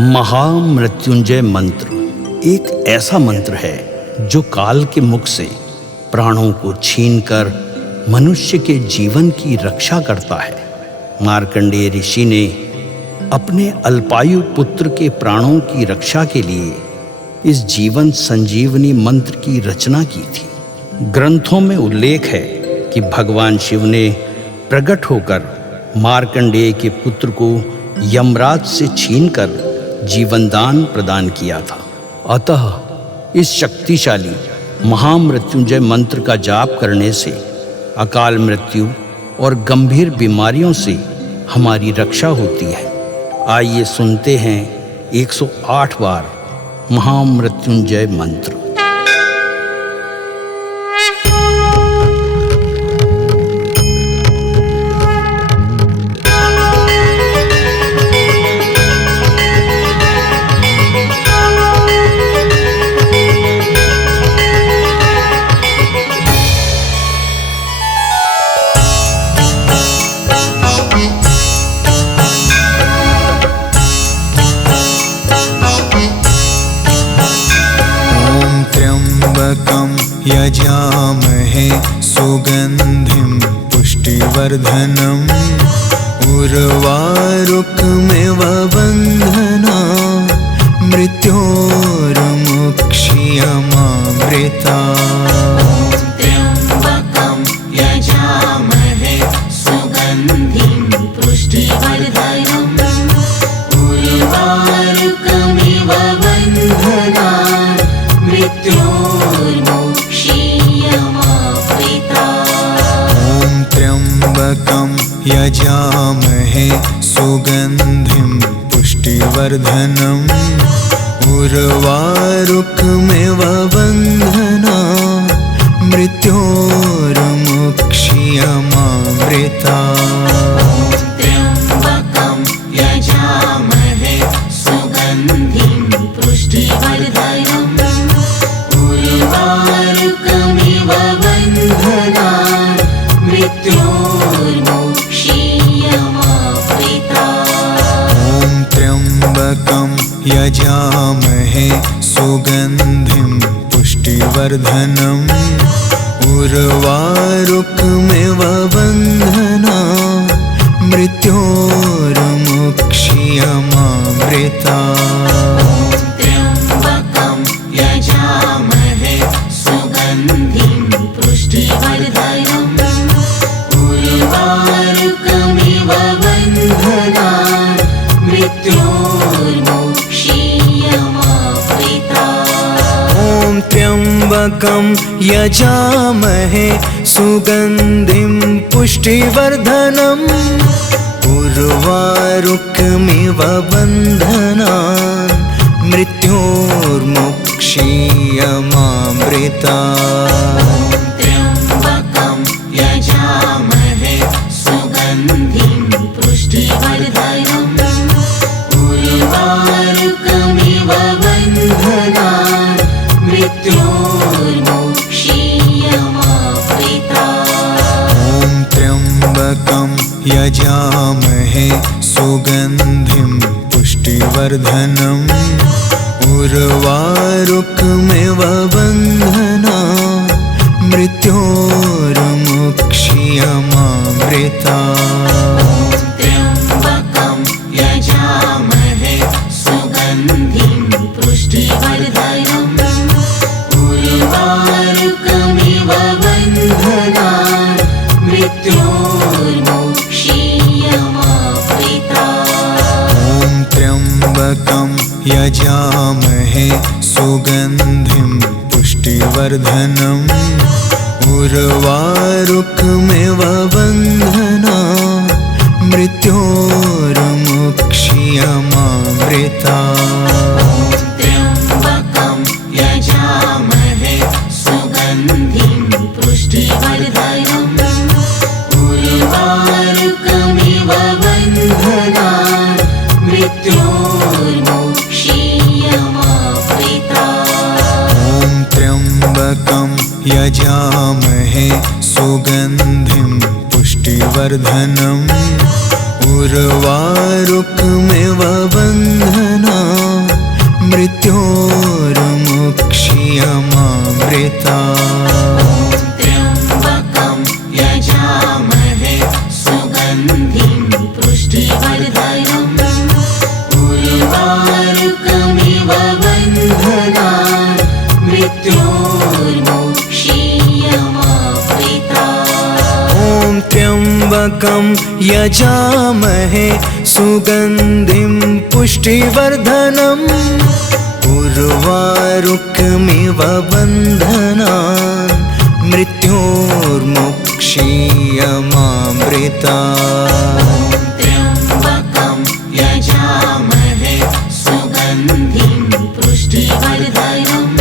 महामृत्युंजय मंत्र एक ऐसा मंत्र है जो काल के मुख से प्राणों को छीनकर मनुष्य के जीवन की रक्षा करता है। मार्कंडेय ऋषि ने अपने अल्पायु पुत्र के प्राणों की रक्षा के लिए इस जीवन संजीवनी मंत्र की रचना की थी। ग्रंथों में उल्लेख है कि भगवान शिव ने प्रकट होकर मार्कंडेय के पुत्र को यमराज से छीनकर जीवनदान प्रदान किया था। अतः इस शक्तिशाली महामृत्युंजय मंत्र का जाप करने से अकाल मृत्यु और गंभीर बीमारियों से हमारी रक्षा होती है। आइए सुनते हैं 108 बार महामृत्युंजय मंत्र। यजामहे सुगंधिं पुष्टिवर्धनम् उर्वारुकमिव बन्धना मृत्योर्मुक्ष्यमामृता। त्र्यम्बकं यजामहे सुगन्धिं पुष्टिवर्धनम् उर्वारुकमिव बन्धना त्र्यम्बकं यजामहे सुगन्धिं पुष्टिवर्धनम् उर्वारुकमिव बन्धना मृत्योर्मुक्ष्यमामृता। त्र्यम्बकं यजामहे सुगन्धिं पुष्टिवर्धनम् उर्वारुकमिव बन्धना मृत्योर्मुक्ष्यमामृता। त्र्यम्बकं यजामहे सुगन्धिं पुष्टिवर्धनम् उर्वारुकमिव बन्धना मृत्योर्मुक्ष्यमामृता। त्र्यम्बकं यजामहे सुगन्धिं पुष्टिवर्धनम् उर्वारुकमिव बन्धना मृत्योर्मुक्ष्यमामृता। त्र्यम्बकं यजामहे सुगन्धिं पुष्टिवर्धनम् उर्वारुकमिव बन्धना मृत्योर्मुक्ष्यमामृता। त्र्यम्बकं यजामहे सुगन्धिं पुष्टिवर्धनम् उर्वारुकमिव बन्धना मृत्योर्मुक्ष्यमामृता। त्र्यम्बकं यजामहे सुगन्धिं पुष्टिवर्धनम् उर्वारुकमिव बन्धना मृत्योर्मुक्ष्यमामृता। त्र्यम्बकं यजामहे सुगन्धिं पुष्टिवर्धनम् उर्वारुकमिव बन्धना मृत्योर्मुक्ष्यमामृता। त्र्यम्बकं यजामहे सुगन्धिं पुष्टिवर्धनम् उर्वारुकमिव बन्धना मृत्योर्मुक्ष्यमामृता। त्र्यम्बकं यजामहे सुगन्धिं पुष्टिवर्धनम् उर्वारुकमिव बन्धना मृत्योर्मुक्ष्यमामृता। त्र्यम्बकं यजामहे सुगन्धिं पुष्टिवर्धनम् उर्वारुकमिव बन्धना मृत्योर्मुक्षीयमामृता त्र्यम्बकं यजामहे सुगन्धिं पुष्टिवर्धनम् उर्वारुकमिव बन्धनान् मृत्योर्मुक्षीयमामृता ॐ त्र्यम्बकं यजामहे सुगन्धिं पुष्टिवर्धनम् उर्वारुकमिव बन्धनान् मृत्योर्मुक्षीयमामृता त्र्यम्बकं यजामहे सुगन्धिं पुष्टिवर्धनम्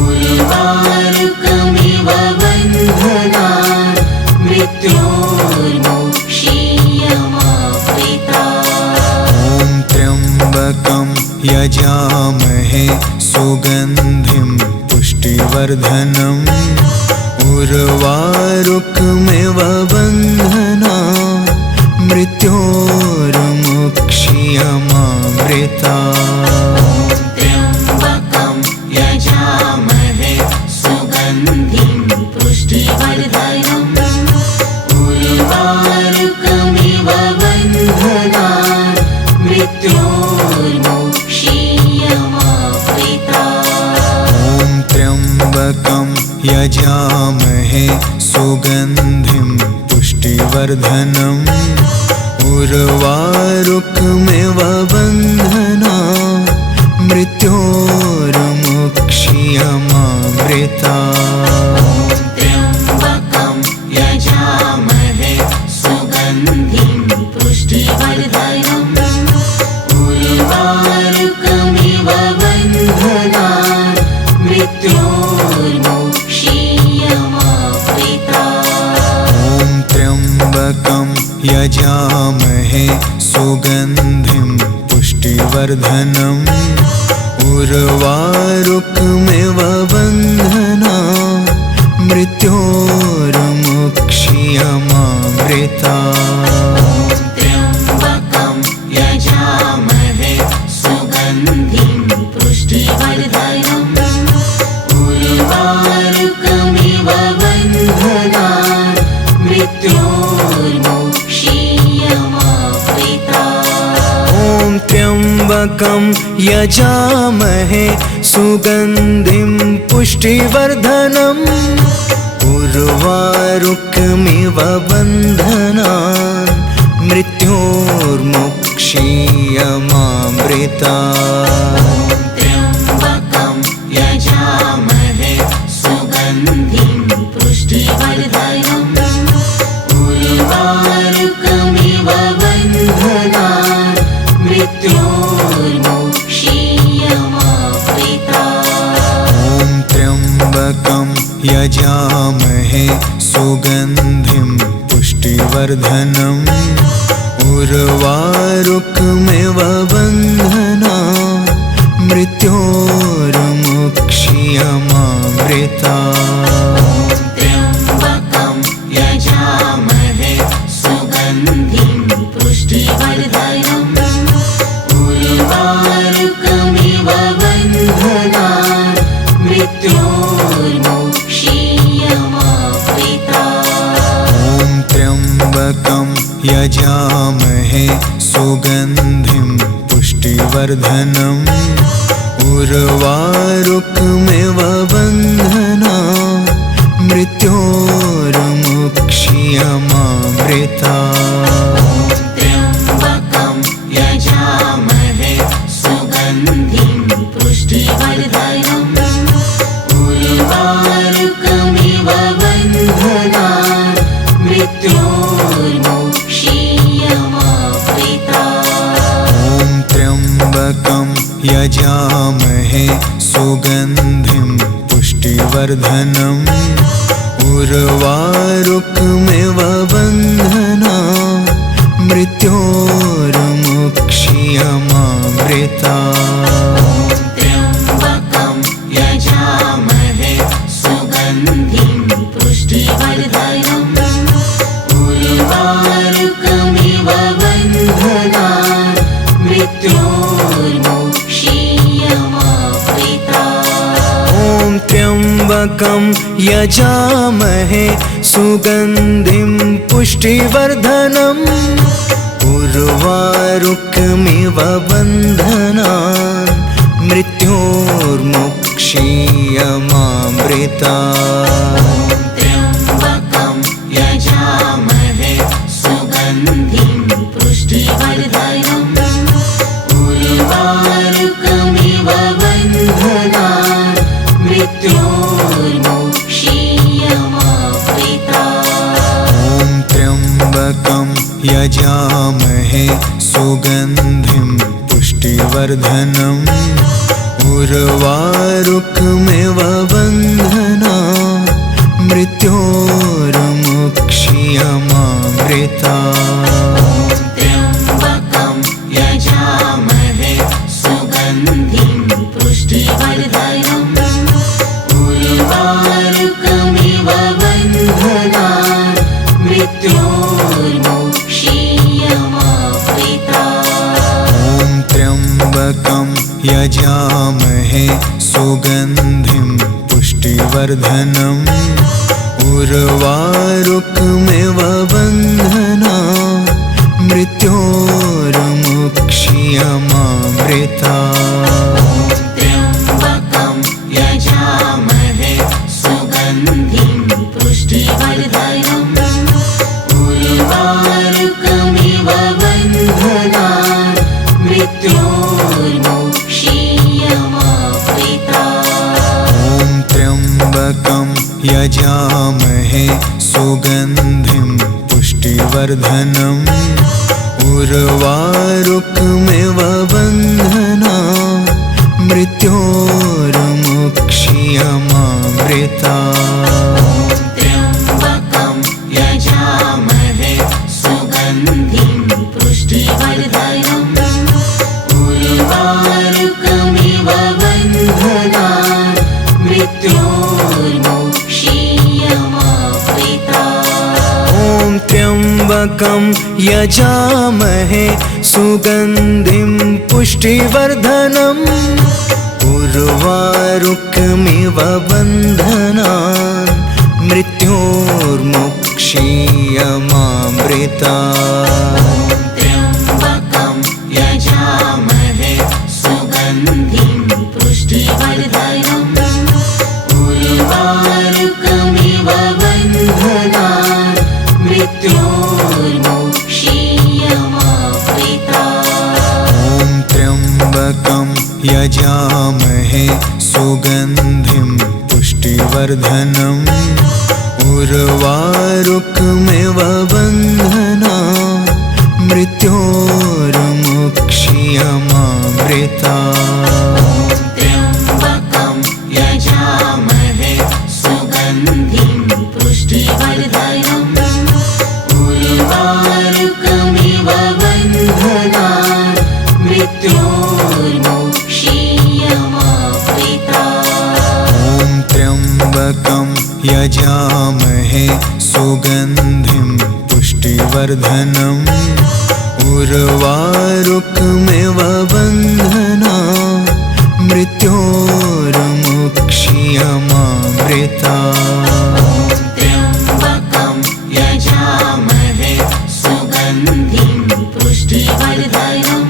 उर्वारुकमिव बन्धनान् मृत्योर्मुक्षीयमामृता ॐ त्र्यम्बकं यजामहे सुगन्धिं पुष्टिवर्धनम् उर्वारुकमिव बन्धनान् मृत्योर्मुक्षीयमामृता त्र्यम्बकं यजामहे सुगन्धिं पुष्टिवर्धनम् उर्वारुकमिव बन्धनान् मृत्योर्मुक्षीयमामृता ॐ त्र्यम्बकं यजामहे सुगन्धिं पुष्टिवर्धनम् उर्वारुकमिव बन्धनान् मृत्योर्मुक्षीयमामृता त्र्यम्बकं यजामहे सुगन्धिं पुष्टिवर्धनम् उर्वारुकमिव बन्धनान् मृत्योर्मुक्षीयमामृता ॐ त्र्यम्बकं यजामहे सुगन्धिं पुष्टिवर्धनम् उर्वारुकमिव बन्धनान् मृत्योर्मुक्षीयमामृता त्र्यम्बकं यजामहे सुगन्धिं पुष्टिवर्धनम् उर्वारुकमिव बन्धनान् मृत्योर्मुक्षीयमामृता ॐ त्र्यम्बकं यजामहे सुगन्धिं पुष्टिवर्धनम् उर्वारुकमिव बन्धनान् मृत्योर्मुक्षीयमामृता त्र्यम्बकं यजामहे सुगन्धिं पुष्टिवर्धनम् उर्वारुकमिव बन्धनान् मृत्योर्मुक्षीयमामृता ॐ त्र्यम्बकं यजामहे सुगन्धिं पुष्टिवर्धनम् उर्वारुकमिव बन्धनान् मृत्योर्मुक्षीयमामृता त्र्यम्बकं यजामहे सुगन्धिं पुष्टिवर्धनम् उर्वारुकमिव बन्धनान् मृत्योर्मुक्षीयमामृता ॐ त्र्यम्बकं यजामहे सुगन्धिं पुष्टिवर्धनम् उर्वारुकमिव बन्धनान् मृत्योर्मुक्षीयमामृता त्र्यम्बकं यजामहे सुगन्धिं पुष्टिवर्धनम् उर्वारुकमिव बन्धनान् मृत्योर्मुक्षीयमामृता ॐ त्र्यम्बकं यजामहे सुगन्धिं पुष्टिवर्धनम् उर्वारुकमिव बन्धनान् मृत्योर्मुक्षीयमामृता त्र्यम्बकं यजामहे सुगन्धिं पुष्टिवर्धनम् उर्वारुकमिव बन्धनान् मृत्योर्मुक्षीयमामृता त्र्यम्बकं यजामहे सुगन्धिं पुष्टिवर्धनम् उर्वारुकमिव बन्धनान् मृत्योर्मुक्षीयमामृतात्। त्र्यम्बकं यजामहे सुगन्धिं पुष्टिवर्धनम् उर्वारुकमिव बन्धनान् मृत्योर्मुक्षीयमामृतात्। ॐ त्र्यम्बकं यजामहे सुगन्धिं पुष्टिवर्धनम् उर्वारुकमिव बन्धनान् मृत्योर्मुक्षीयमामृतात्। त्र्यम्बकं यजामहे सुगन्धिं पुष्टिवर्धनम् उर्वारुकमिव बन्धनान् मृत्योर्मुक्षीयमामृतात्। ॐ त्र्यम्बकं यजामहे सुगन्धिं पुष्टिवर्धनम् उर्वारुकमिव बन्धनान् मृत्योर्मुक्षीयमामृतात्। त्र्यम्बकं यजामहे सुगन्धिं पुष्टिवर्धनम् उर्वारुकमिव बन्धनान् मृत्योर्मुक्षीयमामृतात्। ॐ त्र्यम्बकं यजामहे सुगन्धिं पुष्टिवर्धनम् उर्वारुकमिव बन्धनान् मृत्योर्मुक्षीयमामृतात्। त्र्यम्बकं यजामहे सुगन्धिं पुष्टिवर्धनम् उर्वारुकमिव बन्धनान् मृत्योर्मुक्षीयमामृतात्। ॐ त्र्यम्बकं यजामहे सुगन्धिं पुष्टिवर्धनम् उर्वारुकमिव बन्धनान् मृत्योर्मुक्षीयमामृतात्। त्र्यम्बकं यजामहे सुगन्धिं पुष्टिवर्धनम् उर्वारुकमिव बन्धनान् मृत्योर्मुक्षीयमामृतात्। ॐ त्र्यम्बकं यजामहे सुगन्धिं पुष्टिवर्धनम् उर्वारुकमिव बन्धनान् मृत्योर्मुक्षीयमामृतात्। त्र्यम्बकं यजामहे सुगन्धिं पुष्टिवर्धनम् उर्वारुकमिव बन्धनान् मृत्योर्मुक्षीयमामृतात्। ॐ त्र्यम्बकं यजामहे सुगन्धिं पुष्टिवर्धनम् उर्वारुकमिव बन्धनान् मृत्योर्मुक्षीयमामृतात्। त्र्यम्बकं यजामहे सुगन्धिं पुष्टिवर्धनम्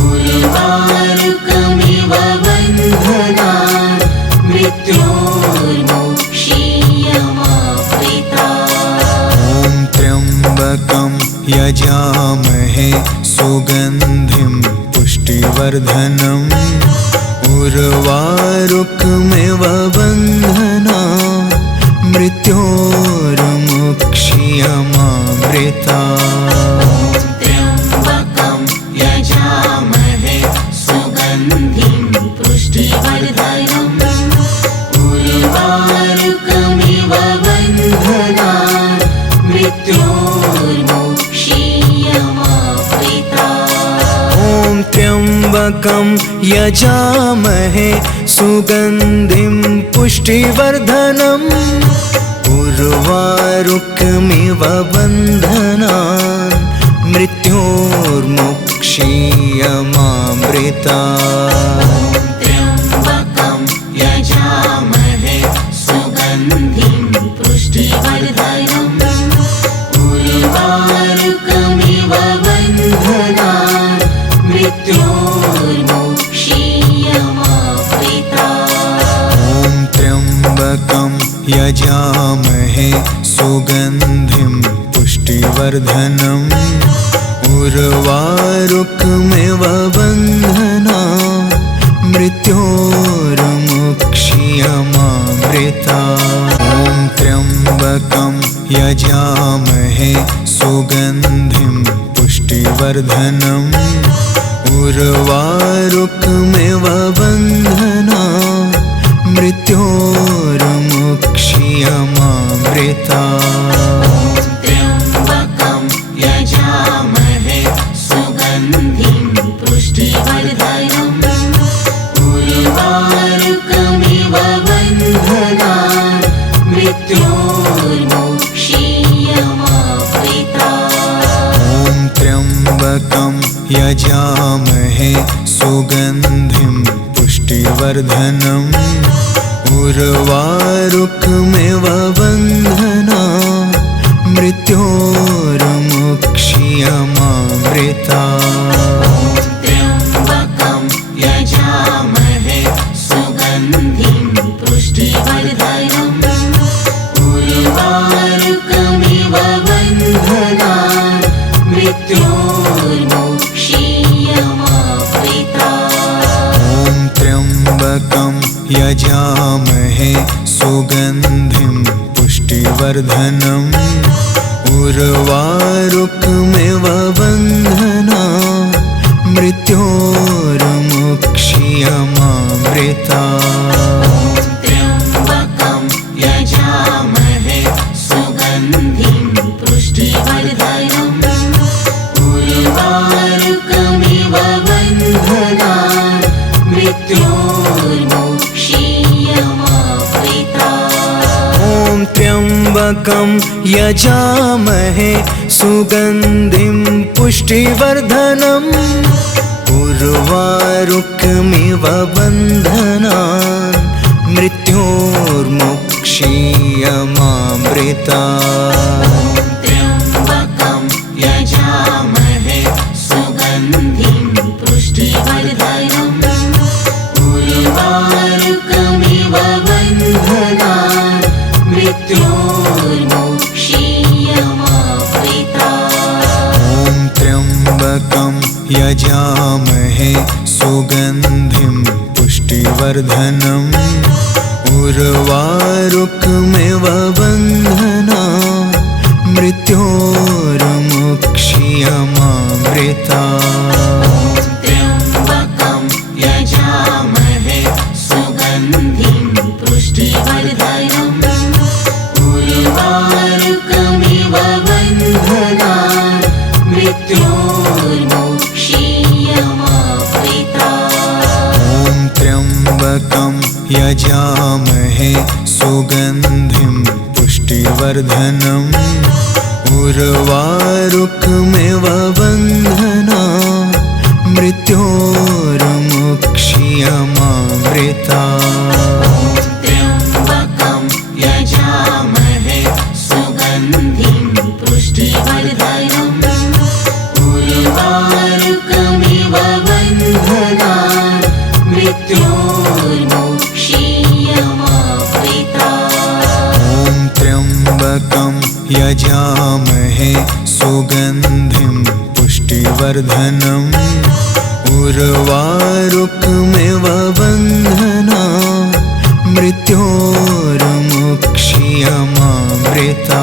उर्वारुकमिव बन्धनान् मृत्योर्मुक्षीयमामृतात्। ॐ त्र्यम्बकं यजामहे सुगन्धिं पुष्टिवर्धनम् उर्वारुकमिव बन्धनान् मृत्योर्मुक्षीयमामृतात्। त्र्यम्बकं यजामहे सुगन्धिं पुष्टिवर्धनम् उर्वारुकमिव बन्धनान् मृत्योर्मुक्षीयमामृतात्। ॐ त्र्यम्बकं यजामहे सुगन्धिं पुष्टिवर्धनम् उर्वारुकमिव बन्धनान् मृत्योर्मुक्षीयमामृतात्। त्र्यम्बकं यजामहे पुष्टिवर्धनम् उर्वारुकमिव बन्धनान् मृत्योर्मुक्षीयमामृता ॐ त्र्यम्बकं यजामहे सुगन्धिं पुष्टिवर्धनम् उर्वारुकमिव बन्धनान् मृत्योर्मुक्षीयमामृता त्र्यम्बकं यजामहे सुगन्धिं पुष्टिवर्धनम् उर्वारुकमिव बन्धनान् मृत्योर्मुक्षीयमामृता ॐ त्र्यम्बकं यजामहे सुगन्धिं पुष्टिवर्धनम् उर्वारुकमिव बन्धनान् मृत्योर्मुक्षीयमामृता त्र्यम्बकं यजामहे सुगन्धिं पुष्टिवर्धनम् उर्वारुकमिव बन्धनान् मृत्योर्मुक्षीयमामृता ॐ त्र्यम्बकं यजामहे सुगन्धिं पुष्टिवर्धनम् उर्वारुकमिव बन्धनान् मृत्योर्मुक्षीयमामृता त्र्यम्बकं यजामहे सुगन्धिं पुष्टिवर्धनम् उर्वारुकमिव बन्धनान् मृत्योर्मुक्षीयमामृता ॐ त्र्यम्बकं यजामहे सुगन्धिं पुष्टिवर्धनम् उर्वारुकमिव बन्धनान् मृत्योर्मुक्षीयमामृता त्र्यम्बकं यजामहे सुगन्धिं पुष्टिवर्धनम् उर्वारुकमिव बन्धनान् मृत्योर्मुक्षीयमामृता ॐ त्र्यम्बकं यजामहे सुगन्धिं पुष्टिवर्धनम् उर्वारुकमिव बन्धनान् मृत्योर्मुक्षीयमामृता त्र्यम्बकं यजामहे सुगन्धिं पुष्टिवर्धनम् उर्वारुकमिव बन्धनान् मृत्योर्मुक्षीयमामृता ॐ त्र्यम्बकं यजामहे सुगन्धिं पुष्टिवर्धनम् उर्वारुकमिव बन्धनान् मृत्योर्मुक्षीयमामृता त्र्यम्बकं यजामहे सुगन्धिं पुष्टिवर्धनम् उर्वारुकमिव बन्धनान् मृत्योर्मुक्षीयमामृता ॐ त्र्यम्बकं यजामहे सुगन्धिं पुष्टिवर्धनम् उर्वारुकमिव बन्धनान् मृत्योर्मुक्षीयमामृता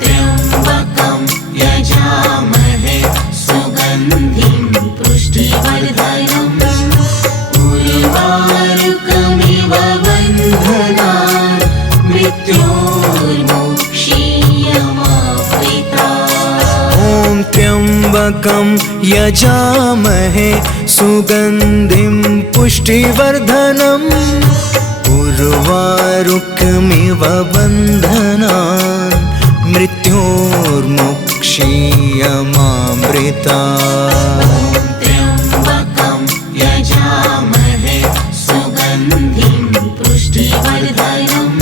त्र्यम्बकं यजामहे सुगन्धिं पुष्टिवर्धनम् उर्वारुकमिव बन्धनान् मृत्योर्मुक्षीयमामृता ॐ त्र्यम्बकं यजामहे सुगन्धिं पुष्टिवर्धनम् उर्वारुकमिव बन्धनान् मृत्योर्मुक्षीयमामृता त्र्यम्बकं यजामहे सुगन्धिं पुष्टिवर्धनम्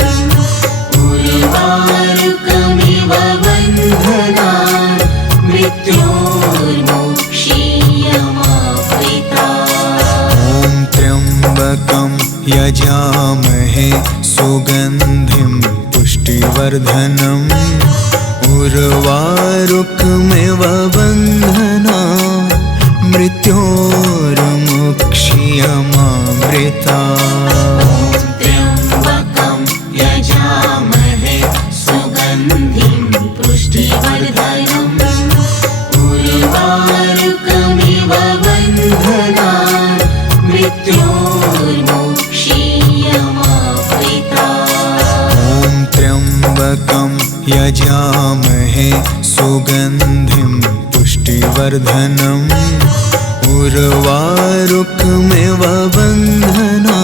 उर्वारुकमिव बन्धनान् मृत्योर्मुक्षीयमामृता ॐ त्र्यम्बकं यजामहे सुगन्धिं पुष्टिवर्धनम् उर्वारुकमिव बन्धना मृत्योर्मुक्षीयमामृता त्र्यम्बकं यजामहे सुगन्धिं पुष्टिवर्धनम् उर्वारुकमिव बन्धनान् मृत्योर्मुक्षीयमामृता ॐ त्र्यम्बकं यजामहे सुगन्धिं पुष्टिवर्धनम् उर्वारुकमिव बन्धना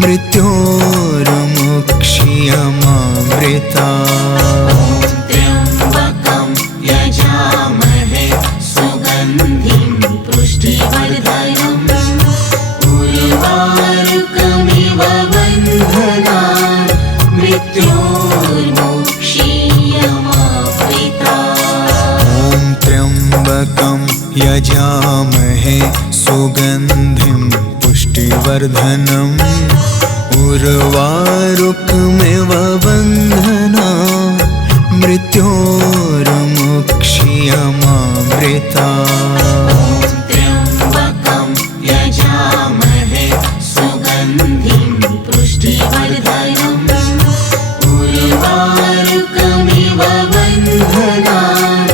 मृत्योर्मुक्षीयमामृता त्र्यम्बकं यजामहे सुगन्धिं पुष्टिवर्धनम् उर्वारुकमिव बन्धनान् मृत्योर्मुक्षीयमामृता ॐ त्र्यम्बकं यजामहे सुगन्धिं पुष्टिवर्धनम् उर्वारुकमिव बन्धना मृत्योर्मुक्षीयमामृता त्र्यम्बकं यजामहे सुगन्धिं पुष्टिवर्धनम् उर्वारुकमिव बन्धनान्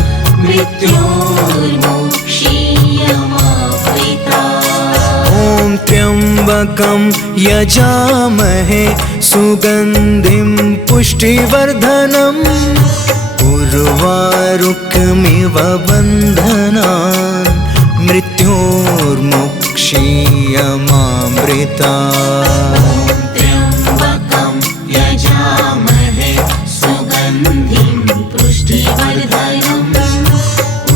मृत्योर्मुक्षीयमामृता ॐ त्र्यम्बकं यजामहे सुगन्धिं पुष्टिवर्धनम् उर्वारुकमिव बन्धनान् मृत्योर्मुक्षीयमामृता त्र्यम्बकं यजामहे सुगन्धिं पुष्टिवर्धनम्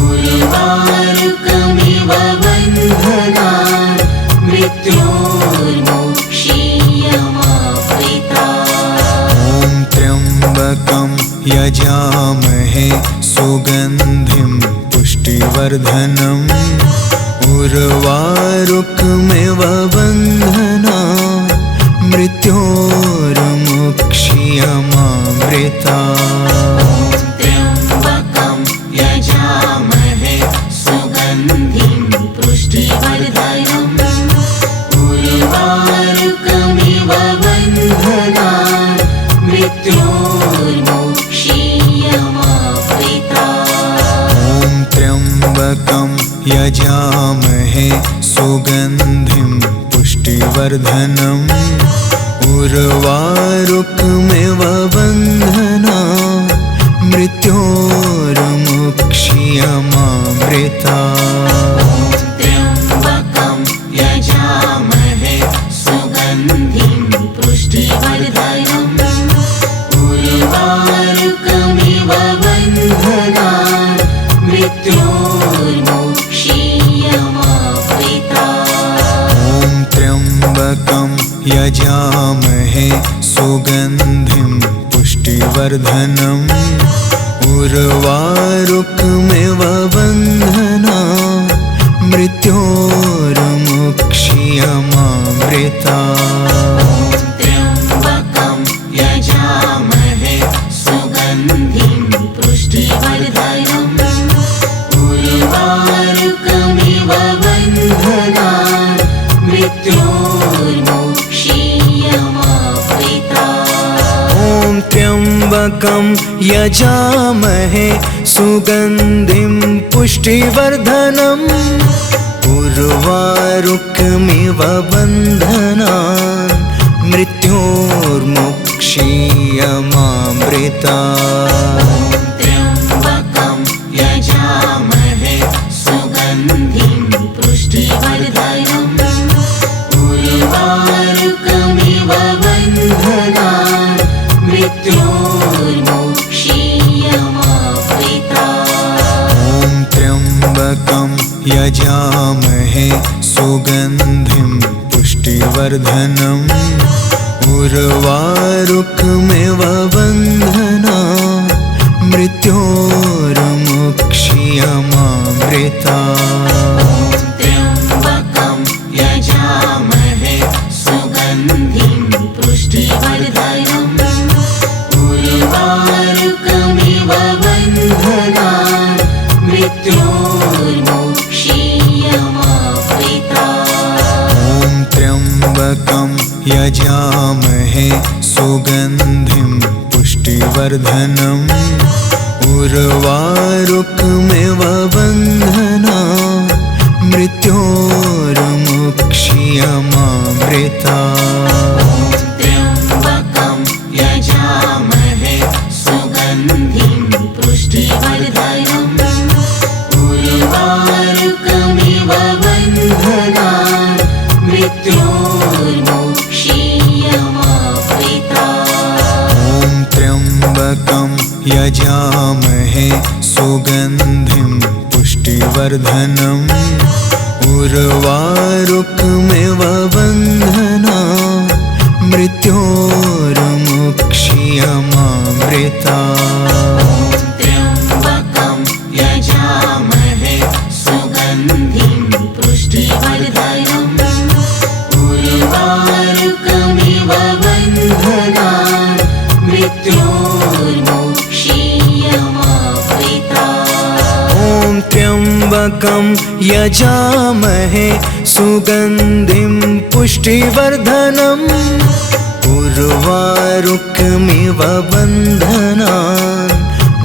उर्वारुकमिव बन्धनान् मृत्योर्मुक्षीयमामृता ॐ त्र्यम्बकं यजामहे सुगन्धिं पुष्टिवर्धनम् उर्वारुकमिव बन्धना मृत्योर्मुक्षीयमामृता त्र्यम्बकं यजामहे सुगन्धिं पुष्टिवर्धनम् उर्वारुकमिव बन्धनान् मृत्योर्मुक्षीयमामृता ॐ त्र्यम्बकं यजामहे सुगन्धिं पुष्टिवर्धनम् उर्वारुकमिव बन्धना मृत्योर्मुक्षीयमामृता त्र्यम्बकं यजामहे सुगन्धिं पुष्टिवर्धनम् उर्वारुकमिव बन्धनान् मृत्योर्मुक्षीयमामृता ॐ त्र्यम्बकं यजामहे सुगन्धिं पुष्टिवर्धनम् उर्वारुकमिव बन्धना मृत्योर्मुक्षीयमामृता त्र्यम्बकं यजामहे सुगन्धिं पुष्टिवर्धनम् उर्वारुकमिव बन्धनान् मृत्योर्मुक्षीयमामृता ॐ त्र्यम्बकं यजामहे सुगन्धिं पुष्टिवर्धनम् उर्वारुकमिव बन्धनान् मृत्योर्मुक्षीयमामृता त्र्यम्बकं यजामहे सुगन्धिं पुष्टिवर्धनम् उर्वारुकमिव बन्धनान् मृत्योर्मुक्षीयमामृता ॐ त्र्यम्बकं यजामहे सुगन्धिं पुष्टिवर्धनम् उर्वारुकमिव बन्धना मृत्योर्मुक्षीयमामृता त्र्यम्बकं यजामहे सुगन्धिं पुष्टिवर्धनम् उर्वारुकमिव मृत्योर्मुक्षीयमामृता ॐ त्र्यम्बकं यजामहे सुगन्धिं पुष्टिवर्धनम् उर्वारुकमिव बन्धनान् मृत्योर्मुक्षीयमामृता त्र्यम्बकं यजामहे सुगन्धिं पुष्टिवर्धनम् उर्वारुकमिव बन्धनान् मृत्योर्मुक्षीयमामृता ॐ त्र्यम्बकं यजामहे सुगन्धिं पुष्टिवर्धनम् उर्वारुकमिव बन्धनान् मृत्योर्मुक्षीयमामृता त्र्यम्बकं यजामहे सुगन्धिं पुष्टिवर्धनम् उर्वारुकमिव बन्धनान् मृत्योर्मुक्षीयमामृता ॐ त्र्यम्बकं यजामहे सुगन्धिं पुष्टिवर्धनम् उर्वारुकमिव बन्धनान्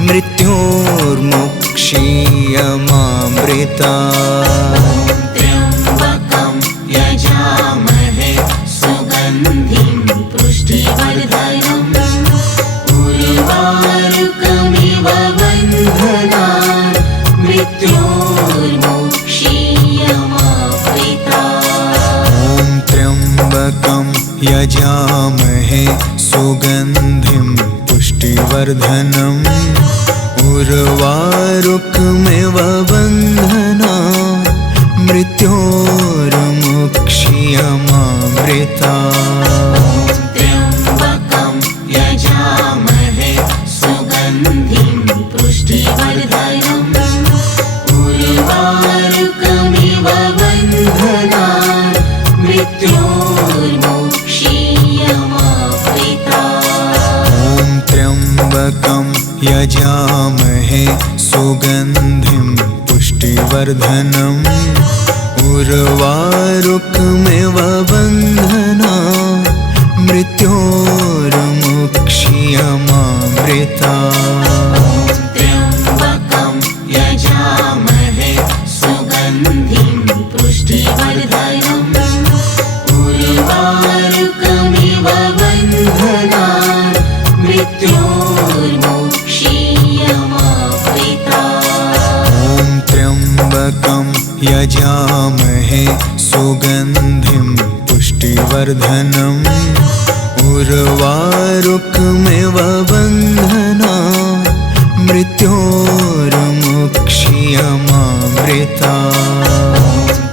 मृत्योर्मुक्षीयमामृता त्र्यम्बकं यजामहे सुगन्धिं पुष्टिवर्धनम् उर्वारुकमिव बन्धनान् मृत्योर्मुक्षीयमामृता ॐ त्र्यम्बकं यजामहे सुगन्धिं पुष्टिवर्धनम् उर्वारुकमिव बन्धनान् मृत्योर्मुक्षीयमामृता त्र्यम्बकं यजामहे सुगन्धिं पुष्टिवर्धनम् उर्वारुकमिव बन्धनान् मृत्योर्मुक्षीयमामृता ॐ त्र्यम्बकं यजामहे सुगन्धिं पुष्टिवर्धनम् उर्वारुकमिव बन्धनान् मृत्योर्मुक्षीयमामृता त्र्यम्बकं यजामहे सुगन्धिं पुष्टिवर्धनम् उर्वारुकमिव बन्धनान् मृत्योर्मुक्षीयमामृता ॐ त्र्यम्बकं यजामहे सुगन्धिं पुष्टिवर्धनम् उर्वारुकमिव बन्धनान् मृत्योर्मुक्षीयमामृता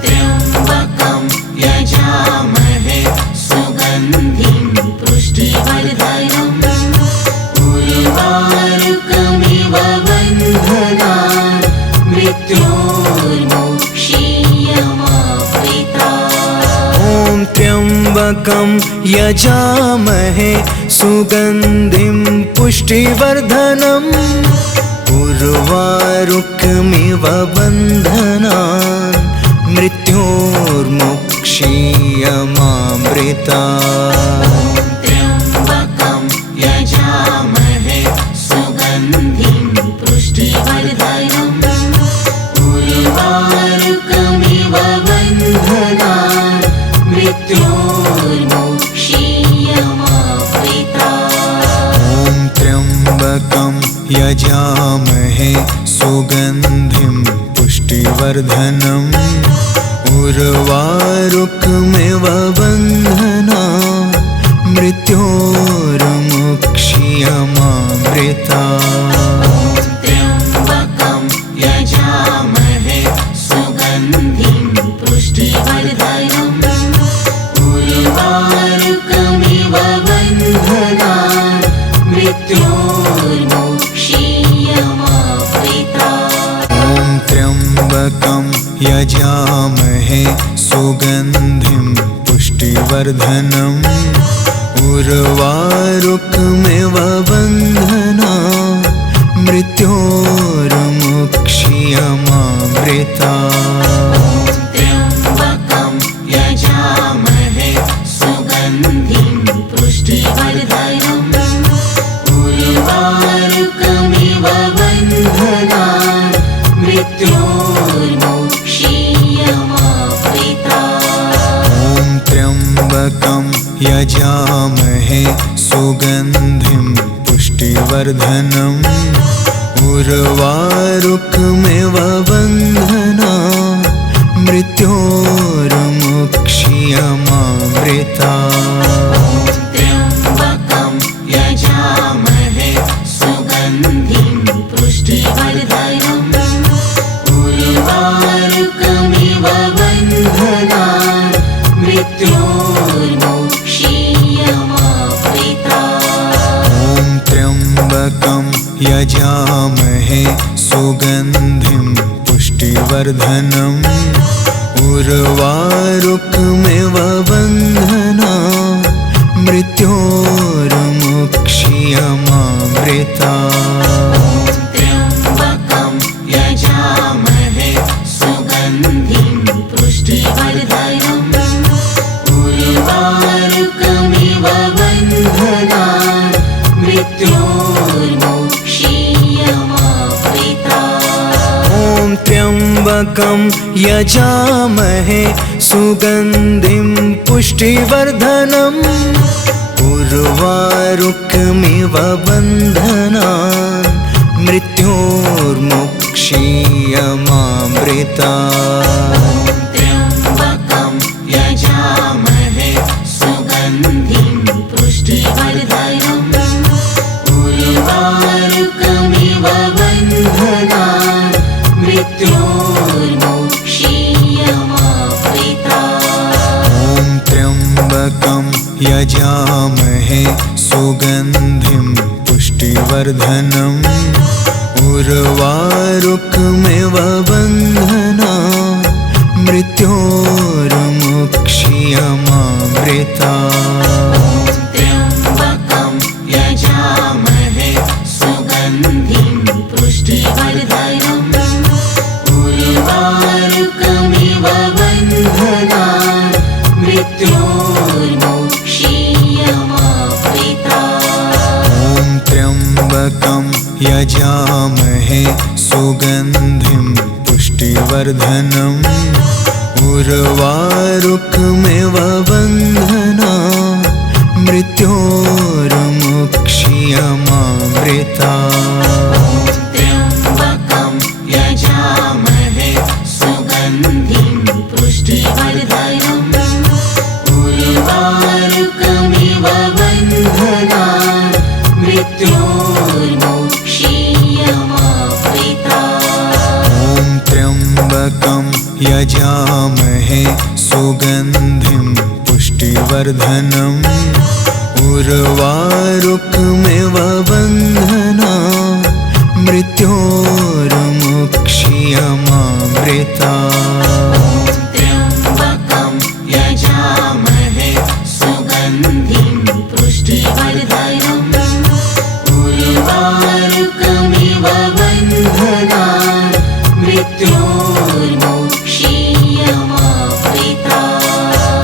त्र्यम्बकं यजामहे सुगन्धिं पुष्टिवर्धनम् उर्वारुकमिव बन्धनान् मृत्योर्मुक्षीयमामृता ॐ त्र्यम्बकं यजामहे सुगन्धिं पुष्टिवर्धनम् उर्वारुकमिव बन्धनान् मृत्योर्मुक्षीयमामृता त्र्यम्बकं यजामहे सुगन्धिं पुष्टिवर्धनम् उर्वारुकमिव बन्धनान् मृत्योर्मुक्षीयमामृता ॐ त्र्यम्बकं यजामहे सुगन्धिं पुष्टिवर्धनम् उर्वारुकमिव बन्धनान् मृत्योर्मुक्षीयमामृता त्र्यम्बकं यजामहे सुगन्धिं पुष्टिवर्धनम् उर्वारुकमिव बन्धनान् मृत्योर्मुक्षीयमामृता ॐ त्र्यम्बकं यजामहे सुगन्धिं पुष्टिवर्धनम् उर्वारुकमिव बन्धनान् मृत्योर्मुक्षीयमामृता त्र्यम्बकं यजामहे सुगन्धिं पुष्टिवर्धनम् उर्वारुकमिव बन्धनान् मृत्योर्मोक्षीयमावृतात्। ॐ त्र्यम्बकं यजामहे सुगन्धिं पुष्टिवर्धनम् उर्वारुकमिव बन्धनान् मृत्योर्मोक्षीयमावृतात्। त्र्यम्बकं यजामहे सुगन्धिं पुष्टिवर्धनम् उर्वारुकमिव बन्धनान् मृत्योर्मोक्षीयमावृतात्। ॐ त्र्यम्बकं यजामहे सुगन्धिं पुष्टिवर्धनम् उर्वारुकमिव बन्धनान् मृत्योर्मोक्षीयमावृतात्। त्र्यम्बकं यजामहे सुगन्धिं पुष्टिवर्धनम् उर्वारुकमिव बन्धनान् मृत्योर्मोक्षीयमावृतात्। ॐ त्र्यम्बकं यजामहे सुगन्धिं पुष्टिवर्धनम् उर्वारुकमिव बन्धनान् मृत्योर्मोक्षीयमावृतात्। त्र्यम्बकं यजामहे सुगन्धिं पुष्टिवर्धनम् उर्वारुकमिव बन्धनान् मृत्योर्मोक्षीयमावृतात्। ॐ त्र्यम्बकं यजामहे सुगन्धिं पुष्टिवर्धनम् उर्वारुकमिव बन्धनान् मृत्योर्मोक्षीयमावृतात्। त्र्यम्बकं यजामहे सुगन्धिं पुष्टिवर्धनम् उर्वारुकमिव बन्धनान् मृत्योर्मोक्षीयमावृतात्। ॐ त्र्यम्बकं यजामहे सुगन्धिं पुष्टिवर्धनम् उर्वारुकमिव बन्धनान् मृत्योर्मोक्षीयमावृतात्। त्र्यम्बकं यजामहे सुगन्धिं पुष्टिवर्धनम् उर्वारुकमिव बन्धनान् मृत्योर्मोक्षीयमावृतात्। ॐ त्र्यम्बकं यजामहे सुगन्धिं पुष्टिवर्धनम् उर्वारुकमिव बन्धनान् मृत्योर्मोक्षीयमावृतात्। त्र्यम्बकं यजामहे सुगन्धिं पुष्टिवर्धनम् उर्वारुकमिव बन्धनान् मृत्योर्मोक्षीयमावृतात्।